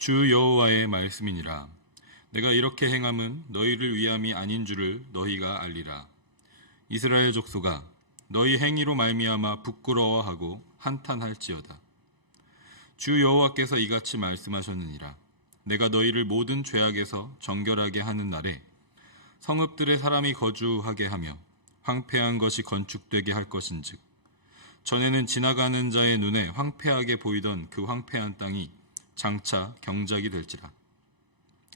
주 여호와의 말씀이니라. 내가 이렇게 행함은 너희를 위함이 아닌 줄을 너희가 알리라. 이스라엘 족속아, 너희 행위로 말미암아 부끄러워하고 한탄할지어다. 주 여호와께서 이같이 말씀하셨느니라. 내가 너희를 모든 죄악에서 정결하게 하는 날에 성읍들에 사람이 거주하게 하며 황폐한 것이 건축되게 할 것인즉, 전에는 지나가는 자의 눈에 황폐하게 보이던 그 황폐한 땅이 장차 경작이 될지라.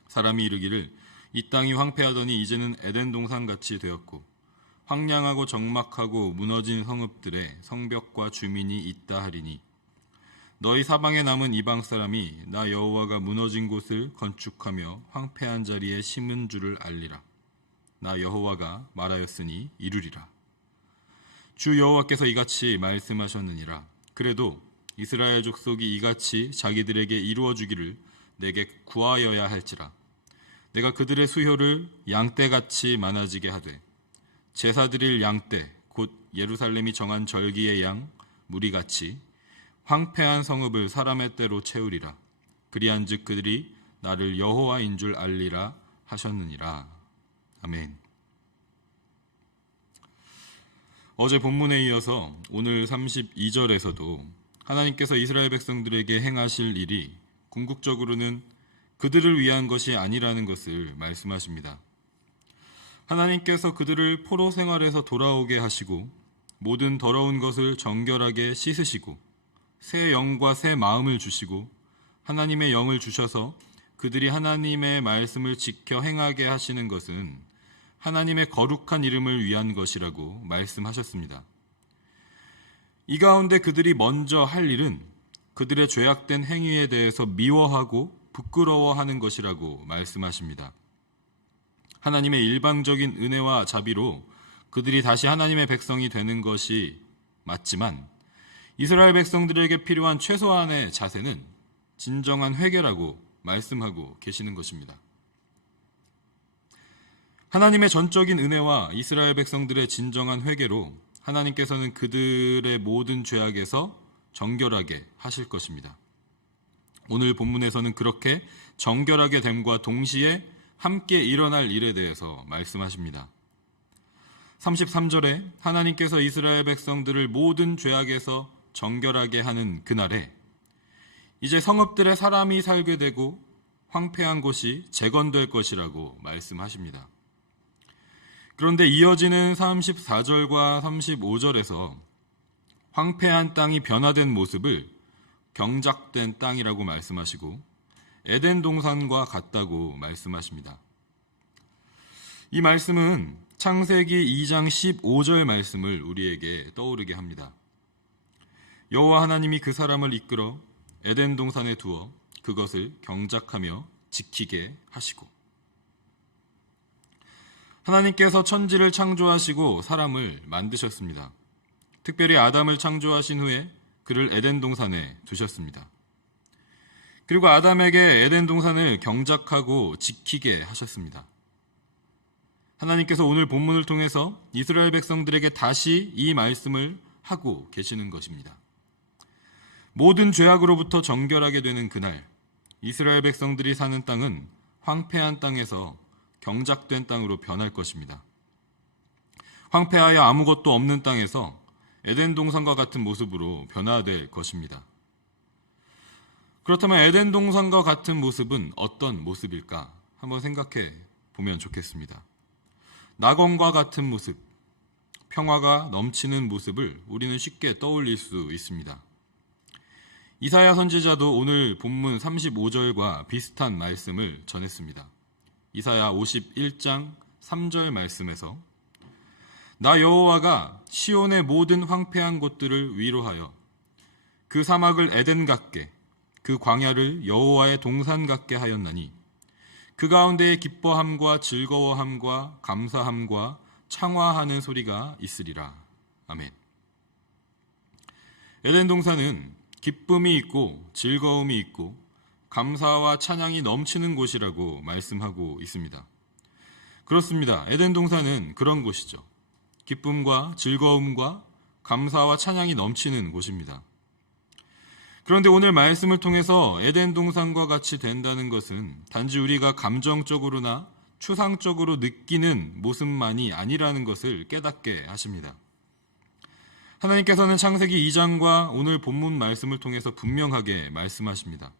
사람이 이르기를 이 땅이 황폐하더니 이제는 에덴 동산같이 되었고 황량하고 적막하고 무너진 성읍들에 성벽과 주민이 있다 하리니, 너희 사방에 남은 이방 사람이 나 여호와가 무너진 곳을 건축하며 황폐한 자리에 심은 줄을 알리라. 나 여호와가 말하였으니 이루리라. 주 여호와께서 이같이 말씀하셨느니라. 그래도 이스라엘 족속이 이같이 자기들에게 이루어 주기를 내게 구하여야 할지라. 내가 그들의 수효를 양떼같이 많아지게 하되 제사 드릴 양떼 곧 예루살렘이 정한 절기의 양 무리같이 황폐한 성읍을 사람의 떼로 채우리라. 그리한즉 그들이 나를 여호와인 줄 알리라 하셨느니라. 아멘. 어제 본문에 이어서 오늘 32절에서도 하나님께서 이스라엘 백성들에게 행하실 일이 궁극적으로는 그들을 위한 것이 아니라는 것을 말씀하십니다. 하나님께서 그들을 포로 생활에서 돌아오게 하시고 모든 더러운 것을 정결하게 씻으시고 새 영과 새 마음을 주시고 하나님의 영을 주셔서 그들이 하나님의 말씀을 지켜 행하게 하시는 것은 하나님의 거룩한 이름을 위한 것이라고 말씀하셨습니다. 이 가운데 그들이 먼저 할 일은 그들의 죄악된 행위에 대해서 미워하고 부끄러워하는 것이라고 말씀하십니다. 하나님의 일방적인 은혜와 자비로 그들이 다시 하나님의 백성이 되는 것이 맞지만, 이스라엘 백성들에게 필요한 최소한의 자세는 진정한 회개라고 말씀하고 계시는 것입니다. 하나님의 전적인 은혜와 이스라엘 백성들의 진정한 회개로 하나님께서는 그들의 모든 죄악에서 정결하게 하실 것입니다. 오늘 본문에서는 그렇게 정결하게 됨과 동시에 함께 일어날 일에 대해서 말씀하십니다. 33절에 하나님께서 이스라엘 백성들을 모든 죄악에서 정결하게 하는 그날에 이제 성읍들에 사람이 살게 되고 황폐한 곳이 재건될 것이라고 말씀하십니다. 그런데 이어지는 34절과 35절에서 황폐한 땅이 변화된 모습을 경작된 땅이라고 말씀하시고 에덴 동산과 같다고 말씀하십니다. 이 말씀은 창세기 2장 15절 말씀을 우리에게 떠오르게 합니다. 여호와 하나님이 그 사람을 이끌어 에덴 동산에 두어 그것을 경작하며 지키게 하시고, 하나님께서 천지를 창조하시고 사람을 만드셨습니다. 특별히 아담을 창조하신 후에 그를 에덴 동산에 두셨습니다. 그리고 아담에게 에덴 동산을 경작하고 지키게 하셨습니다. 하나님께서 오늘 본문을 통해서 이스라엘 백성들에게 다시 이 말씀을 하고 계시는 것입니다. 모든 죄악으로부터 정결하게 되는 그날, 이스라엘 백성들이 사는 땅은 황폐한 땅에서 경작된 땅으로 변할 것입니다. 황폐하여 아무것도 없는 땅에서 에덴 동산과 같은 모습으로 변화될 것입니다. 그렇다면 에덴 동산과 같은 모습은 어떤 모습일까? 한번 생각해 보면 좋겠습니다. 낙원과 같은 모습, 평화가 넘치는 모습을 우리는 쉽게 떠올릴 수 있습니다. 이사야 선지자도 오늘 본문 35절과 비슷한 말씀을 전했습니다. 이사야 51장 3절 말씀에서 나 여호와가 시온의 모든 황폐한 곳들을 위로하여 그 사막을 에덴 같게 그 광야를 여호와의 동산 같게 하였나니 그 가운데에 기뻐함과 즐거워함과 감사함과 창화하는 소리가 있으리라. 아멘. 에덴 동산은 기쁨이 있고 즐거움이 있고 감사와 찬양이 넘치는 곳이라고 말씀하고 있습니다. 그렇습니다. 에덴 동산은 그런 곳이죠. 기쁨과 즐거움과 감사와 찬양이 넘치는 곳입니다. 그런데 오늘 말씀을 통해서 에덴 동산과 같이 된다는 것은 단지 우리가 감정적으로나 추상적으로 느끼는 모습만이 아니라는 것을 깨닫게 하십니다. 하나님께서는 창세기 2장과 오늘 본문 말씀을 통해서 분명하게 말씀하십니다.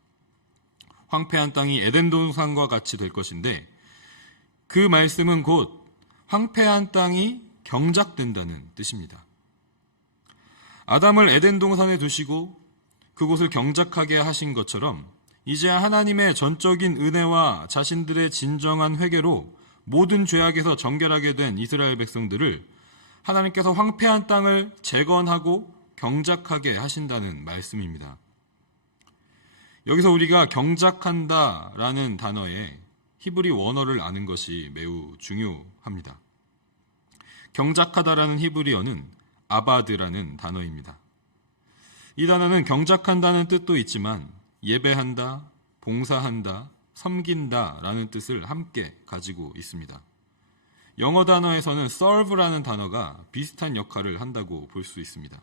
황폐한 땅이 에덴 동산과 같이 될 것인데 그 말씀은 곧 황폐한 땅이 경작된다는 뜻입니다. 아담을 에덴 동산에 두시고 그곳을 경작하게 하신 것처럼 이제 하나님의 전적인 은혜와 자신들의 진정한 회개로 모든 죄악에서 정결하게 된 이스라엘 백성들을 하나님께서 황폐한 땅을 재건하고 경작하게 하신다는 말씀입니다. 여기서 우리가 경작한다라는 단어에 히브리 원어를 아는 것이 매우 중요합니다. 경작하다라는 히브리어는 아바드라는 단어입니다. 이 단어는 경작한다는 뜻도 있지만 예배한다, 봉사한다, 섬긴다라는 뜻을 함께 가지고 있습니다. 영어 단어에서는 serve라는 단어가 비슷한 역할을 한다고 볼 수 있습니다.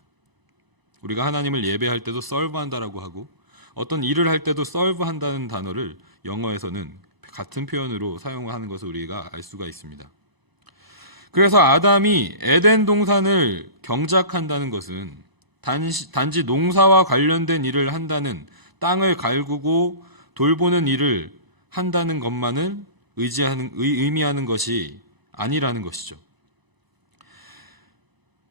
우리가 하나님을 예배할 때도 serve한다라고 하고 어떤 일을 할 때도 serve한다는 단어를 영어에서는 같은 표현으로 사용하는 것을 우리가 알 수가 있습니다. 그래서 아담이 에덴 동산을 경작한다는 것은 단지 농사와 관련된 일을 한다는, 땅을 갈구고 돌보는 일을 한다는 것만을 의미하는 것이 아니라는 것이죠.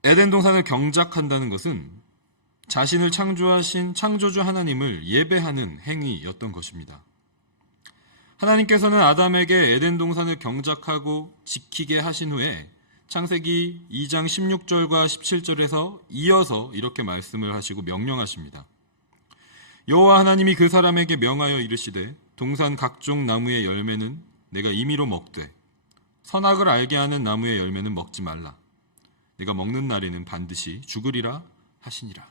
에덴 동산을 경작한다는 것은 자신을 창조하신 창조주 하나님을 예배하는 행위였던 것입니다. 하나님께서는 아담에게 에덴 동산을 경작하고 지키게 하신 후에 창세기 2장 16절과 17절에서 이어서 이렇게 말씀을 하시고 명령하십니다. 여호와 하나님이 그 사람에게 명하여 이르시되 동산 각종 나무의 열매는 내가 임의로 먹되 선악을 알게 하는 나무의 열매는 먹지 말라. 내가 먹는 날에는 반드시 죽으리라 하시니라.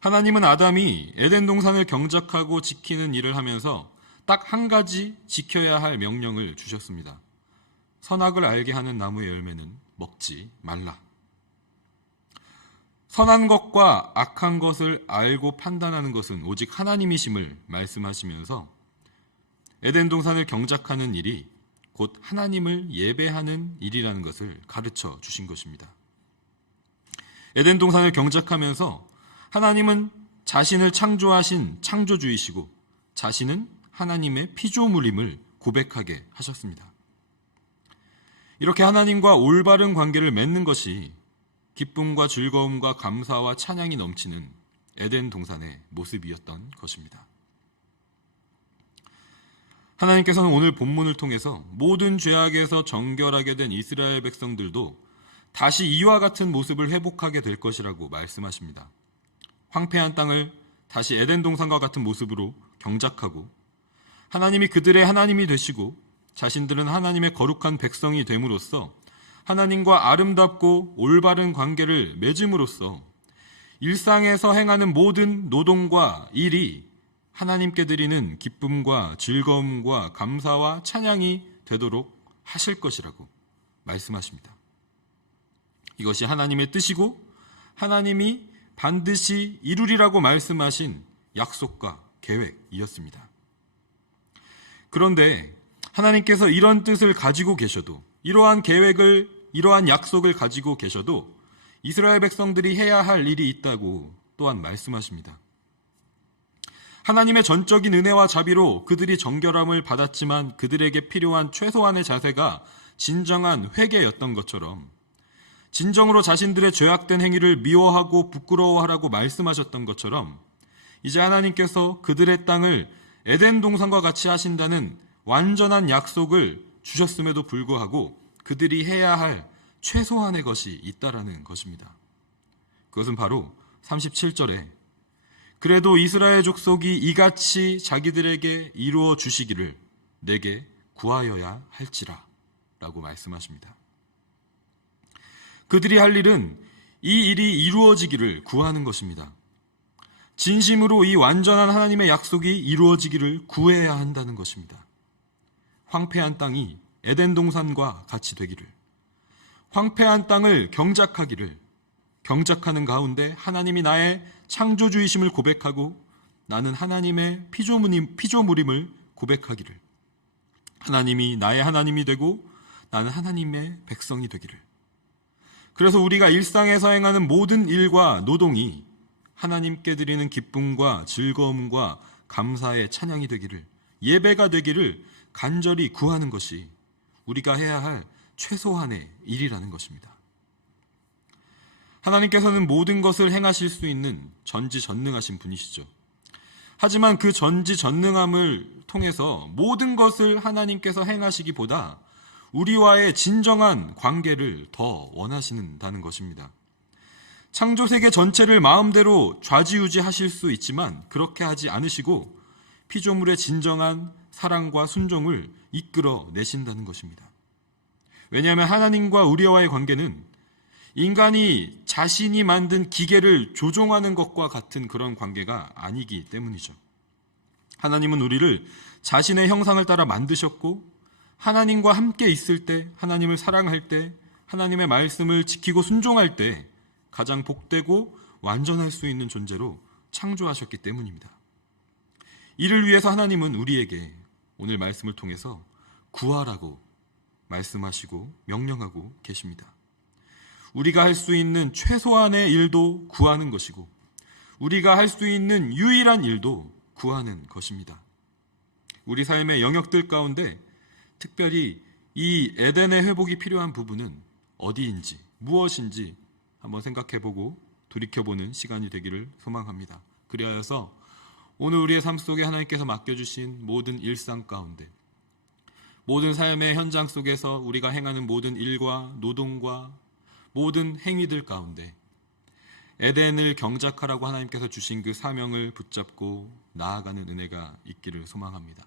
하나님은 아담이 에덴 동산을 경작하고 지키는 일을 하면서 딱 한 가지 지켜야 할 명령을 주셨습니다. 선악을 알게 하는 나무의 열매는 먹지 말라. 선한 것과 악한 것을 알고 판단하는 것은 오직 하나님이심을 말씀하시면서 에덴 동산을 경작하는 일이 곧 하나님을 예배하는 일이라는 것을 가르쳐 주신 것입니다. 에덴 동산을 경작하면서 하나님은 자신을 창조하신 창조주이시고 자신은 하나님의 피조물임을 고백하게 하셨습니다. 이렇게 하나님과 올바른 관계를 맺는 것이 기쁨과 즐거움과 감사와 찬양이 넘치는 에덴 동산의 모습이었던 것입니다. 하나님께서는 오늘 본문을 통해서 모든 죄악에서 정결하게 된 이스라엘 백성들도 다시 이와 같은 모습을 회복하게 될 것이라고 말씀하십니다. 황폐한 땅을 다시 에덴 동산과 같은 모습으로 경작하고 하나님이 그들의 하나님이 되시고 자신들은 하나님의 거룩한 백성이 됨으로써 하나님과 아름답고 올바른 관계를 맺음으로써 일상에서 행하는 모든 노동과 일이 하나님께 드리는 기쁨과 즐거움과 감사와 찬양이 되도록 하실 것이라고 말씀하십니다. 이것이 하나님의 뜻이고 하나님이 반드시 이루리라고 말씀하신 약속과 계획이었습니다. 그런데 하나님께서 이런 뜻을 가지고 계셔도, 이러한 계획을, 이러한 약속을 가지고 계셔도 이스라엘 백성들이 해야 할 일이 있다고 또한 말씀하십니다. 하나님의 전적인 은혜와 자비로 그들이 정결함을 받았지만 그들에게 필요한 최소한의 자세가 진정한 회개였던 것처럼 진정으로 자신들의 죄악된 행위를 미워하고 부끄러워하라고 말씀하셨던 것처럼 이제 하나님께서 그들의 땅을 에덴 동산과 같이 하신다는 완전한 약속을 주셨음에도 불구하고 그들이 해야 할 최소한의 것이 있다라는 것입니다. 그것은 바로 37절에 그래도 이스라엘 족속이 이같이 자기들에게 이루어 주시기를 내게 구하여야 할지라 라고 말씀하십니다. 그들이 할 일은 이 일이 이루어지기를 구하는 것입니다. 진심으로 이 완전한 하나님의 약속이 이루어지기를 구해야 한다는 것입니다. 황폐한 땅이 에덴 동산과 같이 되기를, 황폐한 땅을 경작하기를, 경작하는 가운데 하나님이 나의 창조주이심을 고백하고 나는 하나님의 피조물임을 고백하기를, 하나님이 나의 하나님이 되고 나는 하나님의 백성이 되기를. 그래서 우리가 일상에서 행하는 모든 일과 노동이 하나님께 드리는 기쁨과 즐거움과 감사의 찬양이 되기를, 예배가 되기를 간절히 구하는 것이 우리가 해야 할 최소한의 일이라는 것입니다. 하나님께서는 모든 것을 행하실 수 있는 전지전능하신 분이시죠. 하지만 그 전지전능함을 통해서 모든 것을 하나님께서 행하시기보다 우리와의 진정한 관계를 더 원하시는다는 것입니다. 창조세계 전체를 마음대로 좌지우지하실 수 있지만 그렇게 하지 않으시고 피조물의 진정한 사랑과 순종을 이끌어 내신다는 것입니다. 왜냐하면 하나님과 우리와의 관계는 인간이 자신이 만든 기계를 조종하는 것과 같은 그런 관계가 아니기 때문이죠. 하나님은 우리를 자신의 형상을 따라 만드셨고 하나님과 함께 있을 때, 하나님을 사랑할 때, 하나님의 말씀을 지키고 순종할 때 가장 복되고 완전할 수 있는 존재로 창조하셨기 때문입니다. 이를 위해서 하나님은 우리에게 오늘 말씀을 통해서 구하라고 말씀하시고 명령하고 계십니다. 우리가 할 수 있는 최소한의 일도 구하는 것이고 우리가 할 수 있는 유일한 일도 구하는 것입니다. 우리 삶의 영역들 가운데 특별히 이 에덴의 회복이 필요한 부분은 어디인지, 무엇인지 한번 생각해보고 돌이켜보는 시간이 되기를 소망합니다. 그리하여서 오늘 우리의 삶 속에 하나님께서 맡겨주신 모든 일상 가운데, 모든 삶의 현장 속에서 우리가 행하는 모든 일과 노동과 모든 행위들 가운데 에덴을 경작하라고 하나님께서 주신 그 사명을 붙잡고 나아가는 은혜가 있기를 소망합니다.